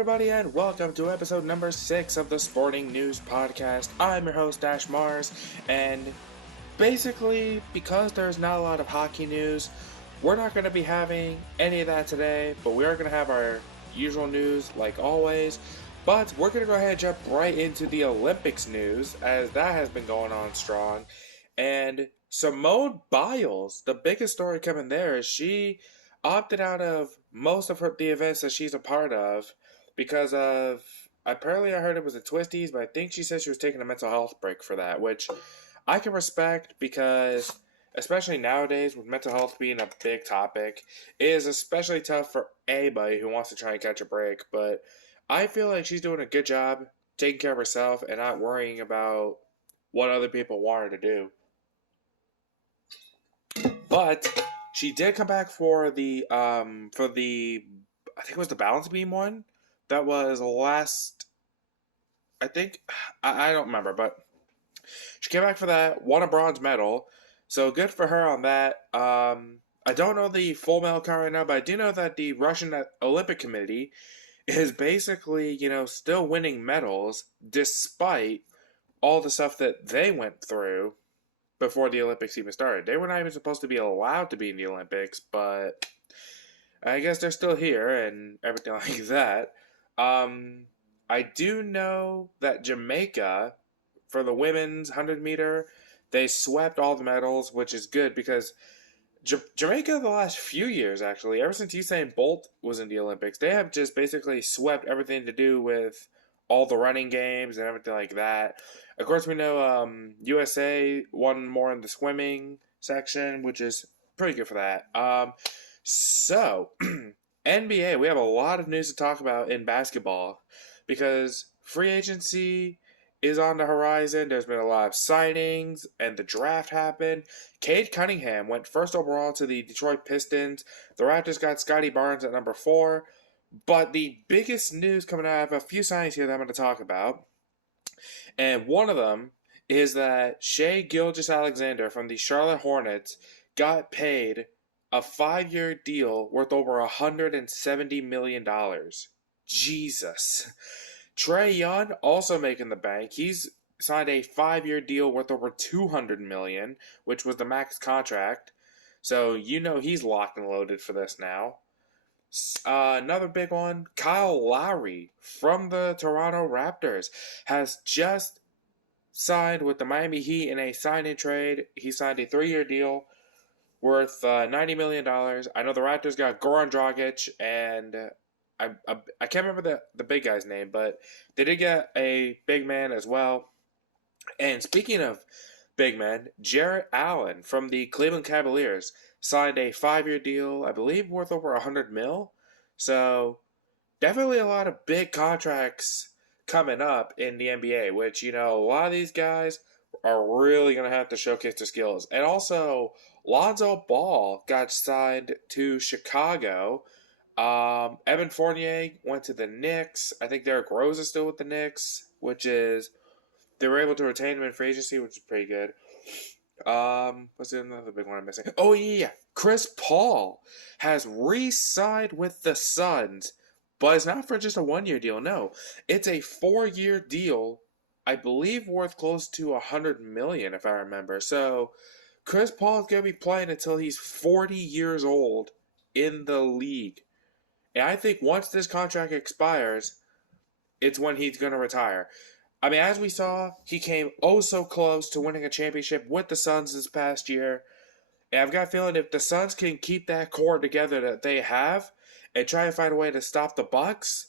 everybody, and welcome to episode number 6 of the Sporting News Podcast. I'm your host, RealDashMars, and basically, because there's not a lot of hockey news, we're not going to be having any of that today, but we are going to have our usual news like always. But we're going to go ahead and jump right into the Olympics news, as that has been going on strong. And Simone Biles, the biggest story coming there is she opted out of most of the events that she's a part of because of, apparently I heard it was the twisties, but I think she said she was taking a mental health break for that, which I can respect because, especially nowadays with mental health being a big topic, it is especially tough for anybody who wants to try and catch a break. But I feel like she's doing a good job taking care of herself and not worrying about what other people want her to do. But she did come back for the I think it was the balance beam one. That was last, I think, I don't remember, but she came back for that, won a bronze medal, so good for her on that. I don't know the full medal count right now, but I do know that the Russian Olympic Committee is basically, still winning medals despite all the stuff that they went through before the Olympics even started. They were not even supposed to be allowed to be in the Olympics, but I guess they're still here and everything like that. I do know that Jamaica, for the women's 100 meter, they swept all the medals, which is good because Jamaica the last few years, actually, ever since Usain Bolt was in the Olympics, they have just basically swept everything to do with all the running games and everything like that. Of course, we know USA won more in the swimming section, which is pretty good for that. So, NBA, we have a lot of news to talk about in basketball because free agency is on the horizon. There's been a lot of signings, and the draft happened. Cade Cunningham went first overall to the Detroit Pistons. The Raptors got Scotty Barnes at number 4. But the biggest news coming out, I have a few signings here that I'm going to talk about. And one of them is that Shai Gilgeous-Alexander from the Charlotte Hornets got paid a 5-year deal worth over $170 million. Jesus. Trae Young also making the bank. He's signed a 5-year deal worth over $200 million, which was the max contract. So he's locked and loaded for this now. Another big one, Kyle Lowry from the Toronto Raptors has just signed with the Miami Heat in a sign-in trade. He signed a 3-year deal worth $90 million. I know the Raptors got Goran Dragic, and I can't remember the big guy's name, but they did get a big man as well. And speaking of big men, Jarrett Allen from the Cleveland Cavaliers signed a 5-year deal, I believe worth over $100 million. So definitely a lot of big contracts coming up in the NBA, which, a lot of these guys are really going to have to showcase their skills. And also, Lonzo Ball got signed to Chicago. Evan Fournier went to the Knicks. I think Derrick Rose is still with the Knicks, which is, they were able to retain him in free agency, which is pretty good. What's another big one I'm missing? Oh, yeah. Chris Paul has re-signed with the Suns, but it's not for just a 1-year deal, no. It's a 4-year deal, I believe worth close to $100 million, if I remember. So, Chris Paul is going to be playing until he's 40 years old in the league. And I think once this contract expires, it's when he's going to retire. I mean, as we saw, he came oh so close to winning a championship with the Suns this past year. And I've got a feeling if the Suns can keep that core together that they have and try and find a way to stop the Bucks,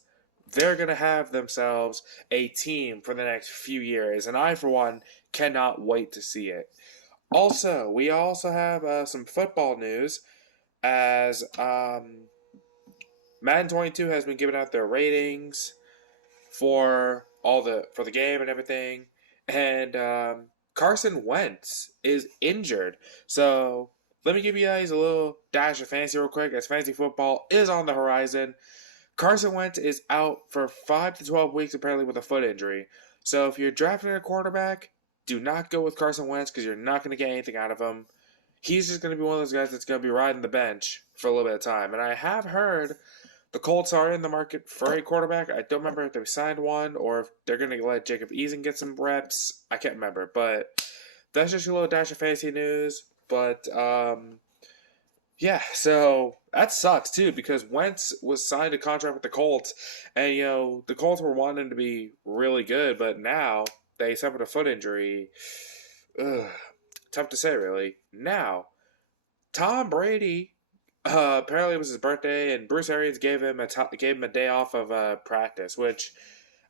they're going to have themselves a team for the next few years. And I, for one, cannot wait to see it. Also, we also have some football news as Madden 22 has been giving out their ratings for the game and everything, and Carson Wentz is injured. So let me give you guys a little dash of fantasy real quick, as fantasy football is on the horizon. Carson Wentz is out for 5 to 12 weeks apparently with a foot injury. So if you're drafting a quarterback, do not go with Carson Wentz because you're not going to get anything out of him. He's just going to be one of those guys that's going to be riding the bench for a little bit of time. And I have heard The Colts are in the market for a quarterback. I don't remember if they signed one or if they're going to let Jacob Eason get some reps. I can't remember, but that's just a little dash of fantasy news. But yeah, so that sucks too because Wentz was signed a contract with the Colts, and the Colts were wanting to be really good, but now they suffered a foot injury. Ugh, tough to say, really. Now, Tom Brady. Apparently it was his birthday, and Bruce Arians gave him a day off of practice, which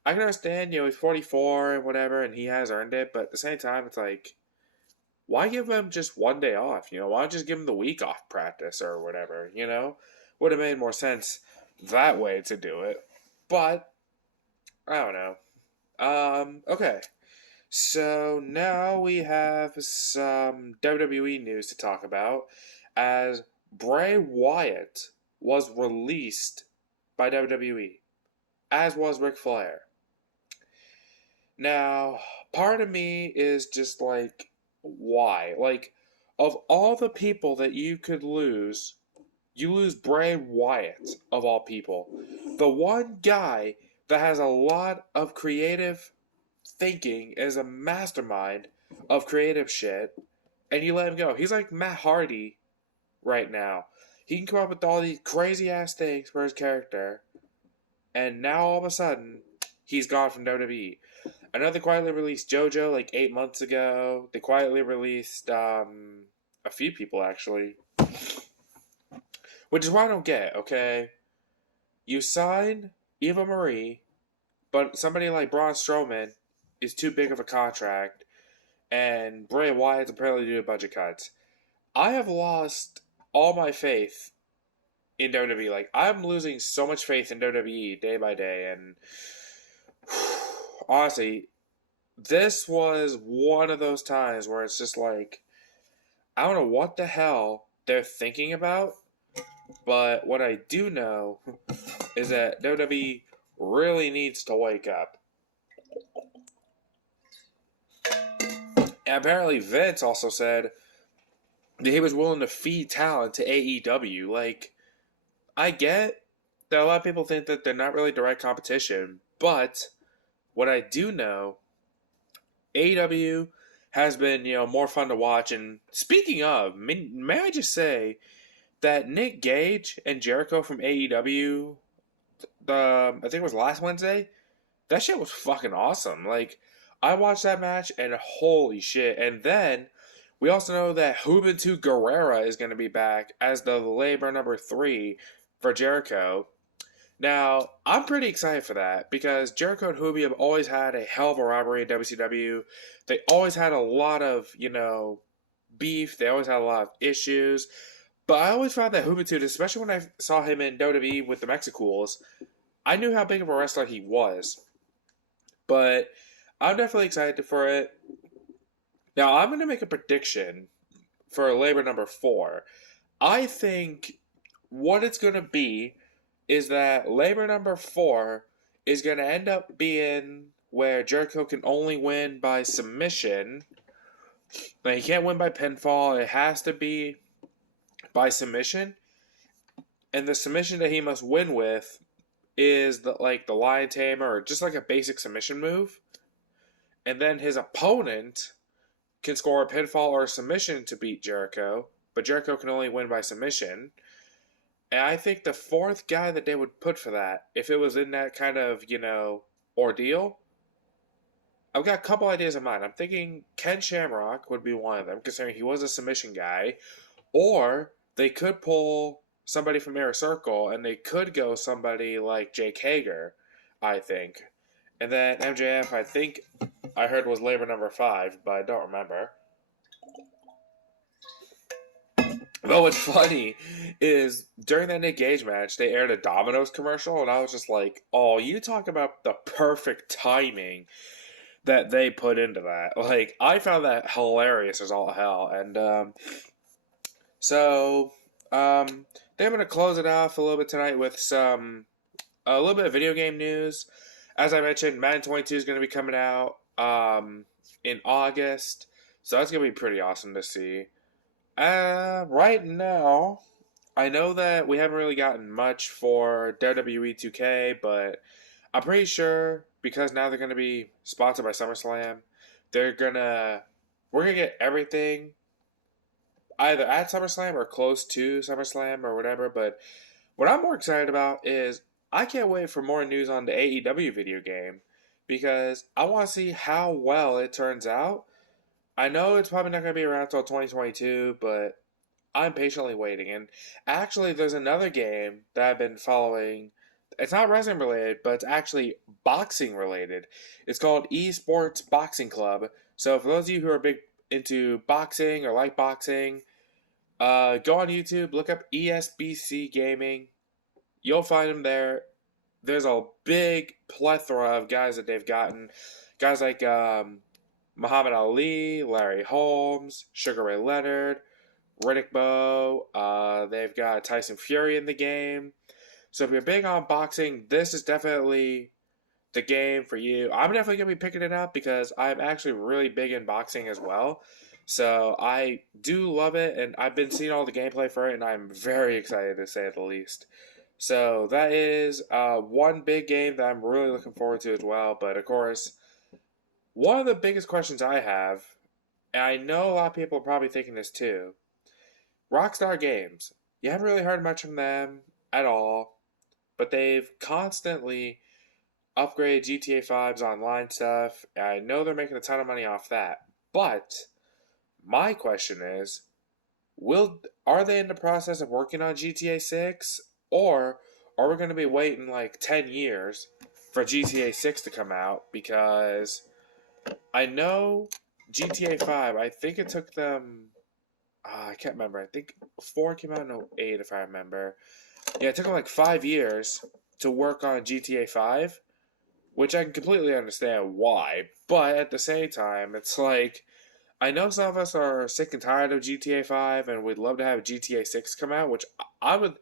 I can understand. He's 44 and whatever, and he has earned it. But at the same time, it's like, why give him just one day off? Why not just give him the week off practice or whatever? Would have made more sense that way to do it. But I don't know. Okay. So now we have some WWE news to talk about, as Bray Wyatt was released by WWE, as was Ric Flair. Now, part of me is just like, why? Like, of all the people that you could lose, you lose Bray Wyatt, of all people. The one guy that has a lot of creative thinking, is a mastermind of creative shit, and you let him go. He's like Matt Hardy right now. He can come up with all these crazy ass things for his character, and now all of a sudden he's gone from WWE. I know they quietly released JoJo like 8 months ago. They quietly released a few people actually, which is what I don't get. Okay, you sign Eva Marie, but somebody like Braun Strowman is too big of a contract, and Bray Wyatt's apparently doing budget cuts. I have lost all my faith in WWE. Like, I'm losing so much faith in WWE day by day, and honestly, this was one of those times where it's just like, I don't know what the hell they're thinking about, but what I do know is that WWE really needs to wake up. And apparently Vince also said that he was willing to feed talent to AEW. Like, I get that a lot of people think that they're not really direct competition, but what I do know, AEW has been, more fun to watch. And speaking of, may I just say that Nick Gage and Jericho from AEW, I think it was last Wednesday, that shit was fucking awesome. Like, I watched that match and holy shit. And then we also know that Juventud Guerrera is going to be back as the labor number 3 for Jericho. Now, I'm pretty excited for that because Jericho and Juvi have always had a hell of a rivalry in WCW. They always had a lot of, beef. They always had a lot of issues. But I always found that Juventud, especially when I saw him in WWE with the Mexicools, I knew how big of a wrestler he was. But I'm definitely excited for it. Now, I'm going to make a prediction for labor number 4. I think what it's going to be is that labor number 4 is going to end up being where Jericho can only win by submission. Now, he can't win by pinfall. It has to be by submission. And the submission that he must win with is the Lion Tamer, or just like a basic submission move. And then his opponent can score a pinfall or a submission to beat Jericho, but Jericho can only win by submission. And I think the 4th guy that they would put for that, if it was in that kind of, ordeal, I've got a couple ideas in mind. I'm thinking Ken Shamrock would be one of them, considering he was a submission guy. Or they could pull somebody from Inner Circle, and they could go somebody like Jake Hager, I think. And then MJF, I think I heard was labor number 5, but I don't remember. But what's funny is during that Nick Gage match, they aired a Domino's commercial, and I was just like, oh, you talk about the perfect timing that they put into that. Like, I found that hilarious as all hell. And they're going to close it off a little bit tonight with a little bit of video game news. As I mentioned, Madden 22 is going to be coming out in August, so that's going to be pretty awesome to see. Right now, I know that we haven't really gotten much for WWE 2K, but I'm pretty sure because now they're going to be sponsored by SummerSlam, they're gonna we're gonna get everything either at SummerSlam or close to SummerSlam or whatever. But what I'm more excited about is I can't wait for more news on the AEW video game because I want to see how well it turns out. I know it's probably not going to be around until 2022, but I'm patiently waiting. And actually, there's another game that I've been following. It's not wrestling related, but it's actually boxing related. It's called Esports Boxing Club. So for those of you who are big into boxing or like boxing, go on YouTube, look up ESBC Gaming. You'll find them there. There's a big plethora of guys that they've gotten. Guys like Muhammad Ali, Larry Holmes, Sugar Ray Leonard, Riddick Bowe. They've got Tyson Fury in the game. So if you're big on boxing, this is definitely the game for you. I'm definitely going to be picking it up because I'm actually really big in boxing as well. So I do love it, and I've been seeing all the gameplay for it, and I'm very excited to say the least. So that is one big game that I'm really looking forward to as well. But of course, one of the biggest questions I have, and I know a lot of people are probably thinking this too, Rockstar Games. You haven't really heard much from them at all, but they've constantly upgraded GTA 5's online stuff. And I know they're making a ton of money off that. But my question is, are they in the process of working on GTA 6, or are we going to be waiting like 10 years for GTA 6 to come out? Because I know GTA 5, I think it took them, I can't remember, I think 4 came out in 08 if I remember. Yeah, it took them like 5 years to work on GTA 5, which I can completely understand why, but at the same time, it's like, I know some of us are sick and tired of GTA 5 and we'd love to have GTA 6 come out, which I would.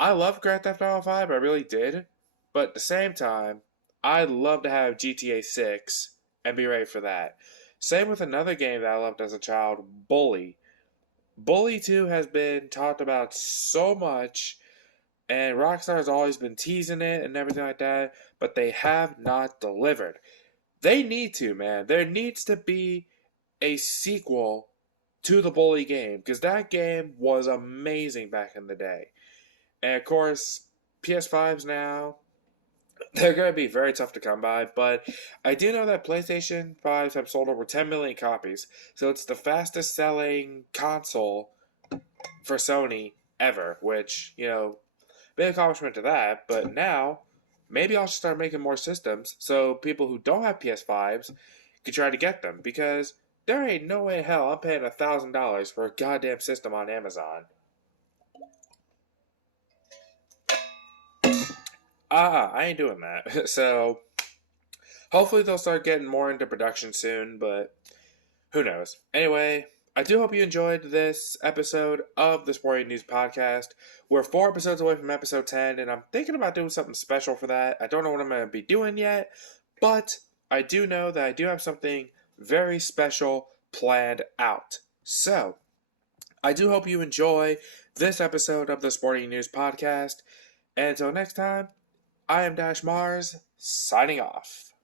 I love Grand Theft Auto 5, I really did. But at the same time, I'd love to have GTA 6 and be ready for that. Same with another game that I loved as a child, Bully. Bully 2 has been talked about so much, and Rockstar has always been teasing it and everything like that, but they have not delivered. They need to, man. There needs to be a sequel to the Bully game because that game was amazing back in the day. And of course, PS5s now, they're going to be very tough to come by, but I do know that PlayStation 5s have sold over 10 million copies, so it's the fastest selling console for Sony ever, which, big accomplishment to that, but now, maybe I'll start making more systems so people who don't have PS5s can try to get them, because there ain't no way in hell I'm paying $1,000 for a goddamn system on Amazon. I ain't doing that. So, hopefully they'll start getting more into production soon, but who knows. Anyway, I do hope you enjoyed this episode of the Sporting News Podcast. We're 4 episodes away from episode 10, and I'm thinking about doing something special for that. I don't know what I'm going to be doing yet, but I do know that I do have something very special planned out. So, I do hope you enjoy this episode of the Sporting News Podcast. And until next time, I am DashMars, signing off.